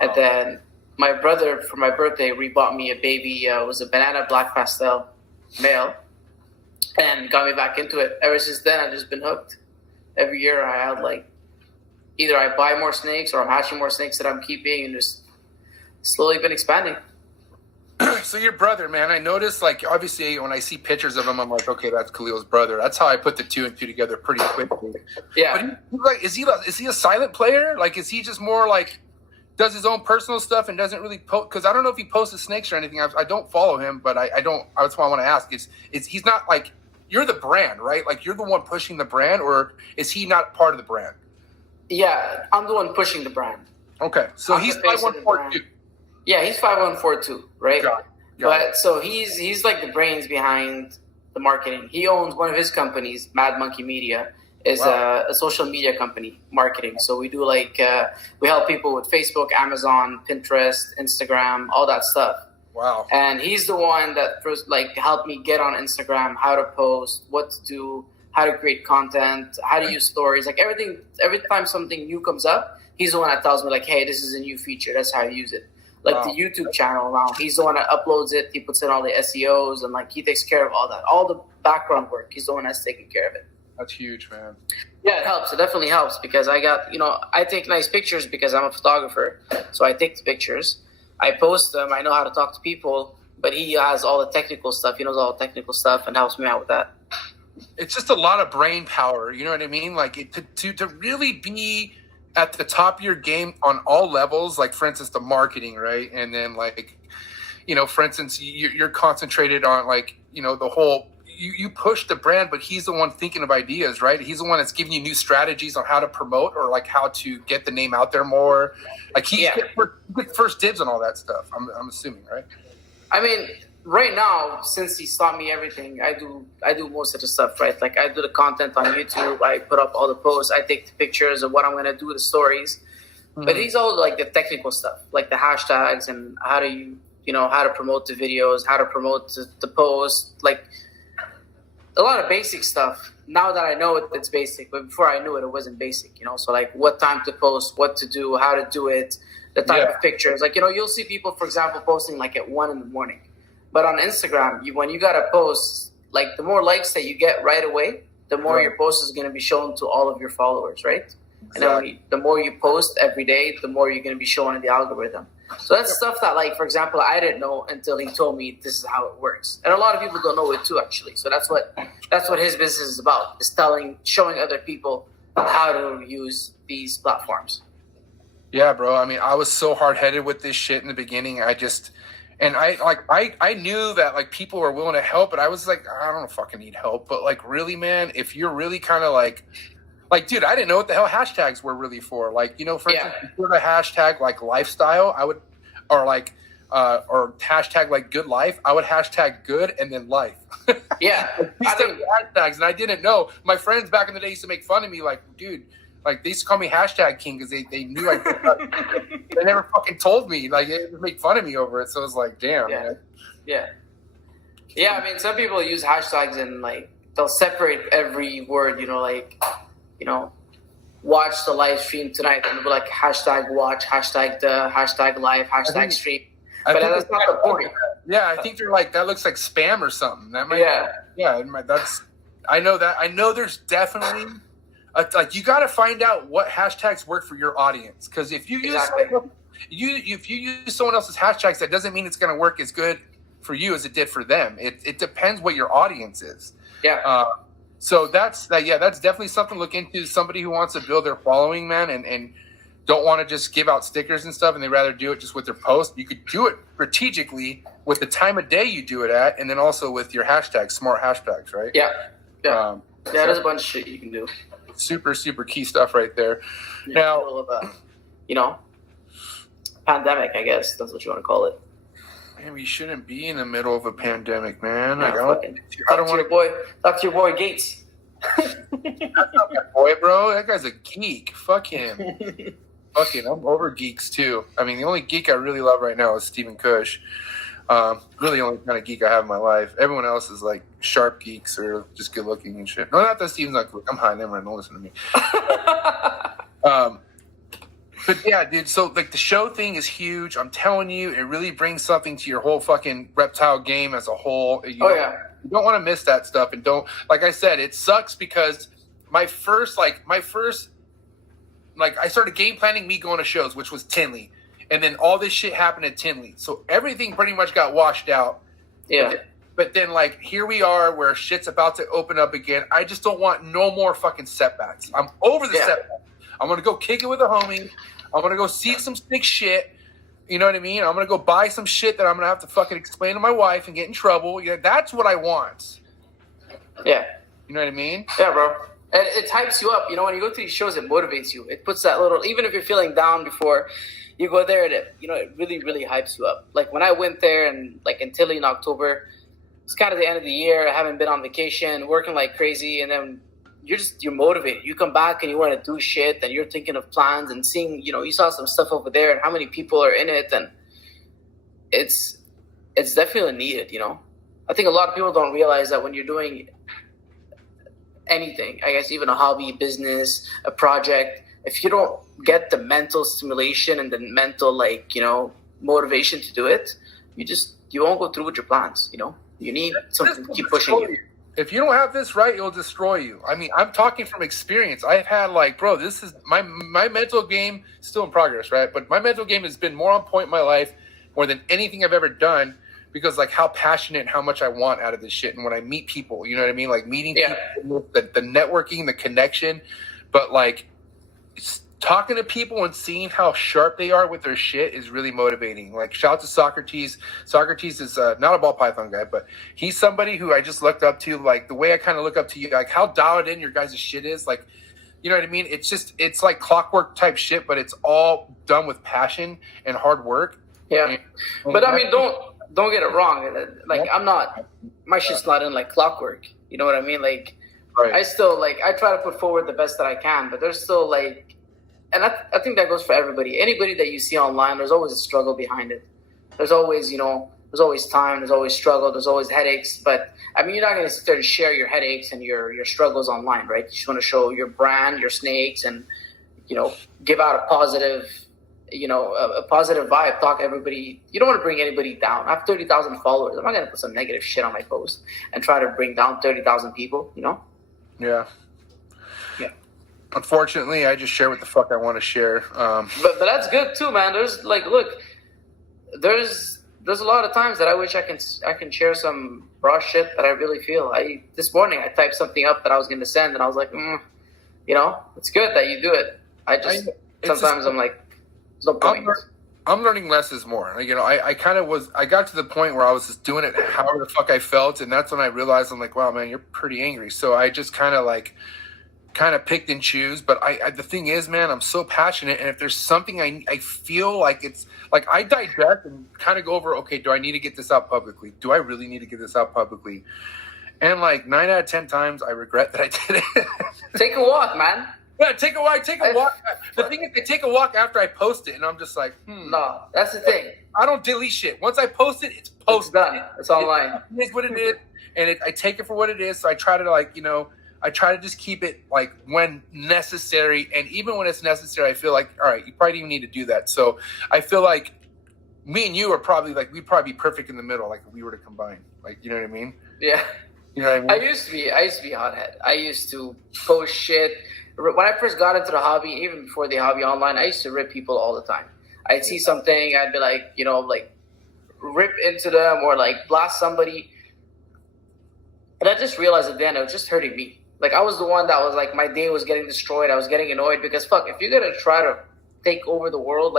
And then my brother, for my birthday, rebought me a baby. It was a banana black pastel male, and got me back into it. Ever since then, I've just been hooked. Every year, I had like either I buy more snakes or I'm hatching more snakes that I'm keeping, and just slowly been expanding. So your brother, man, I noticed, like, obviously when I see pictures of him, I'm like, okay, that's Khalil's brother. That's how I put the two and two together pretty quickly. Yeah. But like, is he a silent player? Like, is he just more like does his own personal stuff and doesn't really post? Because I don't know if he posts his snakes or anything. I don't follow him, but I don't. That's why I want to ask. Is he's not like you're the brand, right? Like you're the one pushing the brand, or is he not part of the brand? Yeah, I'm the one pushing the brand. Okay, so he's 5142. Yeah, he's 5142, right? Got it. But so he's like the brains behind the marketing. He owns one of his companies, Mad Monkey Media, is a social media company, marketing. So we do like we help people with Facebook, Amazon, Pinterest, Instagram, all that stuff. Wow. And he's the one that first like helped me get on Instagram, how to post, what to do, how to create content, how to use stories, like everything. Every time something new comes up, he's the one that tells me like, hey, this is a new feature. That's how you use it. Like the YouTube channel now, he's the one that uploads it. He puts in all the SEOs and like he takes care of all that, all the background work. He's the one that's taking care of it. That's huge, man. Yeah, it helps. It definitely helps because I got, I take nice pictures because I'm a photographer. So I take the pictures, I post them. I know how to talk to people, but he has all the technical stuff. He knows all the technical stuff and helps me out with that. It's just a lot of brain power. You know what I mean? Like to really be at the top of your game on all levels, like for instance, the marketing, right? And then like, for instance, you're concentrated on like, the whole, you push the brand, but he's the one thinking of ideas, right? He's the one that's giving you new strategies on how to promote or like how to get the name out there more. Like he gets first dibs on all that stuff. I'm assuming, right? I mean, right now, since he's taught me everything, I do most of the stuff, right? Like I do the content on YouTube, I put up all the posts, I take the pictures of what I'm gonna do, the stories. Mm-hmm. But he's all like the technical stuff, like the hashtags and how to promote the videos, how to promote the post, like a lot of basic stuff. Now that I know it, it's basic. But before I knew it, it wasn't basic, So like what time to post, what to do, how to do it, the type of pictures. Like, you'll see people, for example, posting like at 1 a.m. But on Instagram, when you got to post, like the more likes that you get right away, the more your post is going to be shown to all of your followers, right? Exactly. And then the more you post every day, the more you're going to be shown in the algorithm. So that's stuff that, like, for example, I didn't know until he told me this is how it works. And a lot of people don't know it too, actually. So that's what his business is about, is showing other people how to use these platforms. Yeah, bro. I mean, I was so hard-headed with this shit in the beginning. I knew that like people were willing to help, but I was like, I don't fucking need help. But like, really, man, if you're really kind of like, dude, I didn't know what the hell hashtags were really for. Like, for instance, before the hashtag like lifestyle, I would, or hashtag like good life, I would hashtag good and then life. Yeah. Hashtags, and I didn't know. My friends back in the day used to make fun of me, like, dude, like they used to call me hashtag king because they knew I they never fucking told me. Like they would make fun of me over it. So it was like, damn. Yeah. Man. Yeah. I mean, some people use hashtags and like they'll separate every word, watch the live stream tonight and they'll be like hashtag watch, hashtag the, hashtag live, hashtag stream. But that's not the point. Yeah, I think they're like, that looks like spam or something. That might, I know that. I know there's definitely like you got to find out what hashtags work for your audience, because if you use someone else's hashtags, that doesn't mean it's going to work as good for you as it did for them. It depends what your audience is. Yeah. So that's definitely something to look into. Somebody who wants to build their following, man, and don't want to just give out stickers and stuff, and they rather do it just with their post. You could do it strategically with the time of day you do it at, and then also with your hashtags, smart hashtags, right? Yeah. There's a bunch of shit you can do. Super, super key stuff right there. Now, pandemic, I guess that's what you want to call it. Man, we shouldn't be in the middle of a pandemic, man. Talk to your boy Gates. That's not my boy, bro. That guy's a geek. Fuck him. Fucking, I'm over geeks too. I mean, the only geek I really love right now is Stephen Kush. Really the only kind of geek I have in my life. Everyone else is like sharp geeks or just good looking and shit. No, not that Steven's not good. I'm high. Never mind. Don't listen to me. But yeah, dude, so like the show thing is huge. I'm telling you, it really brings something to your whole fucking reptile game as a whole. You don't want to miss that stuff. And don't, like I said, it sucks because my first, I started game planning me going to shows, which was Tinley. And then all this shit happened at Tinley. So everything pretty much got washed out. Yeah. But then, like, here we are where shit's about to open up again. I just don't want no more fucking setbacks. I'm over the setbacks. I'm going to go kick it with a homie. I'm going to go see some sick shit. You know what I mean? I'm going to go buy some shit that I'm going to have to fucking explain to my wife and get in trouble. Yeah, that's what I want. Yeah. You know what I mean? Yeah, bro. And it hypes you up. You know, when you go to these shows, it motivates you. It puts that little, even if you're feeling down before you go there, it really, really hypes you up. Like when I went there and like in Tilly in October, it's kind of the end of the year. I haven't been on vacation, working like crazy. And then you're motivated. You come back and you want to do shit and you're thinking of plans and seeing, you saw some stuff over there and how many people are in it. And it's definitely needed, I think a lot of people don't realize that when you're doing anything, I guess even a hobby, business, a project, if you don't get the mental stimulation and the mental, motivation to do it, you won't go through with your plans, You need something to keep pushing you. If you don't have this right, it'll destroy you. I mean, I'm talking from experience. I've had this is my mental game still in progress, right? But my mental game has been more on point in my life more than anything I've ever done because how passionate and how much I want out of this shit. And when I meet people, you know what I mean? Like meeting people, the networking, the connection, but talking to people and seeing how sharp they are with their shit is really motivating. Like, shout out to Socrates. Socrates is not a ball python guy, but he's somebody who I just looked up to, the way I kind of look up to you, how dialed in your guys' shit is. You know what I mean? It's like clockwork type shit, but it's all done with passion and hard work. Yeah. But I mean, don't get it wrong. My shit's not in clockwork. You know what I mean? Right. I still I try to put forward the best that I can, but there's still and I think that goes for everybody. Anybody that you see online, there's always a struggle behind it. There's always, there's always time, there's always struggle, there's always headaches. But I mean, you're not going to sit there and share your headaches and your struggles online, right? You just want to show your brand, your snakes, and give out a positive, a positive vibe. Talk to everybody. You don't want to bring anybody down. I have 30,000 followers. I'm not going to put some negative shit on my post and try to bring down 30,000 people. Yeah. Yeah. Unfortunately, I just share what the fuck I want to share. But that's good too, man. There's there's a lot of times that I wish I can share some raw shit that I really feel. This morning I typed something up that I was going to send, and I was like, it's good that you do it. Sometimes I'm like, there's no point. I'm learning less is more. I got to the point where I was just doing it however the fuck I felt, and that's when I realized I'm like, wow, man, you're pretty angry. So I just kind of picked and choose. But the thing is, man, I'm so passionate, and if there's something I feel like it's I digest and kind of go over, okay, do I need to get this out publicly? Do I really need to get this out publicly? And 9 out of 10 times I regret that I did it. Take a walk, man. Yeah, take a walk. The thing is, I take a walk after I post it, and I'm just like, No, that's the thing. I don't delete shit. Once I post it, it's posted. It's done. It's online. It is what it is, and I take it for what it is. So I try to I try to just keep it when necessary, and even when it's necessary, I feel all right, you probably don't even need to do that. So I feel like me and you are probably we'd probably be perfect in the middle, if we were to combine. You know what I mean? Yeah. You know what I mean? I used to be a hothead. I used to post shit. When I first got into the hobby, even before the hobby online, I used to rip people all the time. I'd see something, I'd be rip into them or blast somebody. And I just realized at the end, it was just hurting me. I was the one that was my day was getting destroyed. I was getting annoyed because if you're going to try to take over the world,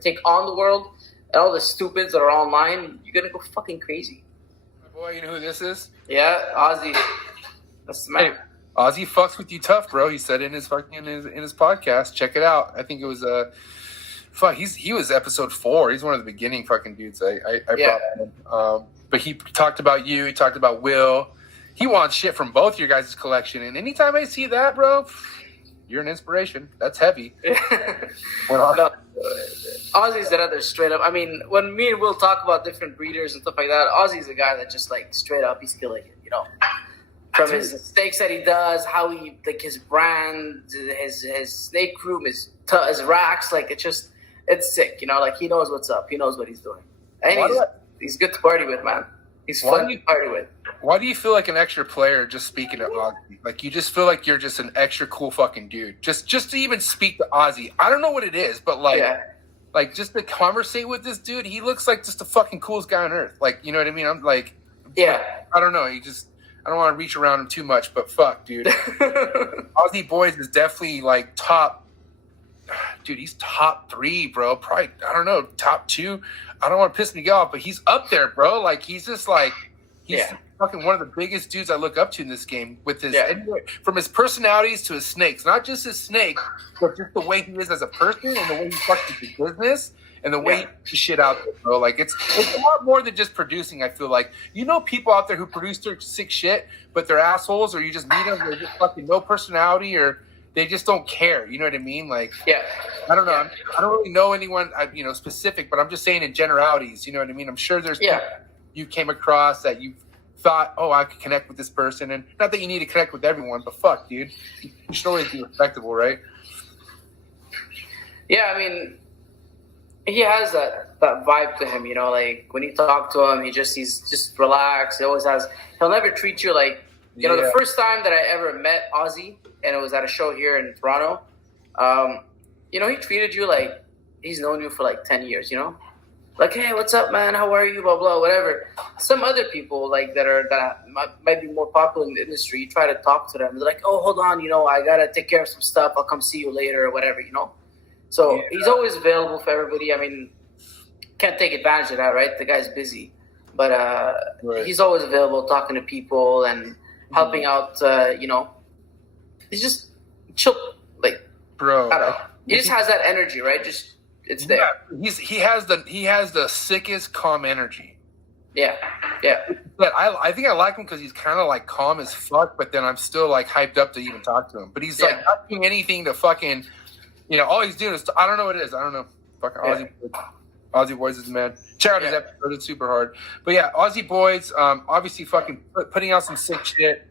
take on the world and all the stupids that are online, you're going to go fucking crazy. My boy, you know who this is? Yeah, Ozzy. That's the man. Hey, Ozzy fucks with you tough, bro. He said in his podcast. Check it out. I think it was he was episode 4. He's one of the beginning fucking dudes. I brought him. But he talked about you. He talked about Will. He wants shit from both your guys' collection. And anytime I see that, bro, you're an inspiration. That's heavy. No, Ozzy's another straight up. I mean, when me and Will talk about different breeders and stuff like that, Ozzy's a guy that just straight up, he's killing it, from his snakes that he does, how he like his brand, his snake room, his racks. Like it's sick. You know, like he knows what's up. He knows what he's doing, and he's good to party with, man. He's fun to party with. Why do you feel like an extra player just speaking to Ozzy? Like you just feel like you're just an extra cool fucking dude. Just to even speak to Ozzy. I don't know what it is, but like just to conversate with this dude, he looks like just the fucking coolest guy on earth. Like, you know what I mean? I'm like, I don't know. I don't want to reach around him too much, but fuck, dude. Ozzy Boys is definitely like top. Dude, he's top 3, bro. Probably, I don't know, top 2. I don't want to piss Miguel off, but he's up there, bro. Like, he's just like, he's fucking one of the biggest dudes I look up to in this game with his, from his personalities to his snakes. Not just his snake, but just the way he is as a person and the way he fucks with the business and the way he puts shit out there, bro. Like, it's a lot more than just producing, I feel like. You know people out there who produce their sick shit, but they're assholes, or you just meet them, they're just fucking no personality, or they just don't care. You know what I mean? Like, I don't know. I don't really know anyone, specific, but I'm just saying in generalities. You know what I mean? I'm sure there's people you came across that you thought, oh, I could connect with this person. And not that you need to connect with everyone, but fuck, dude. You should always be respectable, right? Yeah, I mean, he has that vibe to him, you know, like when you talk to him, he's just relaxed. He'll never treat you like, the first time that I ever met Ozzy, and it was at a show here in Toronto, he treated you like he's known you for like 10 years, you know? Like, hey, what's up, man? How are you? Blah, blah, whatever. Some other people like that might be more popular in the industry, you try to talk to them. They're like, oh, hold on, I got to take care of some stuff. I'll come see you later or whatever, So he's always available for everybody. I mean, can't take advantage of that, right? The guy's busy. But he's always available talking to people and helping out, He's just chill, like, bro. I don't know. He just has that energy, right? It's there. Yeah, he has the sickest calm energy. Yeah. But I think I like him because he's kind of like calm as fuck, but then I'm still like hyped up to even talk to him. But he's like not doing anything to fucking, all he's doing is I don't know what it is. I don't know. Fucking Ozzy Boys is the man. Check out his episode; it's super hard. But yeah, Ozzy Boys, obviously fucking putting out some sick shit.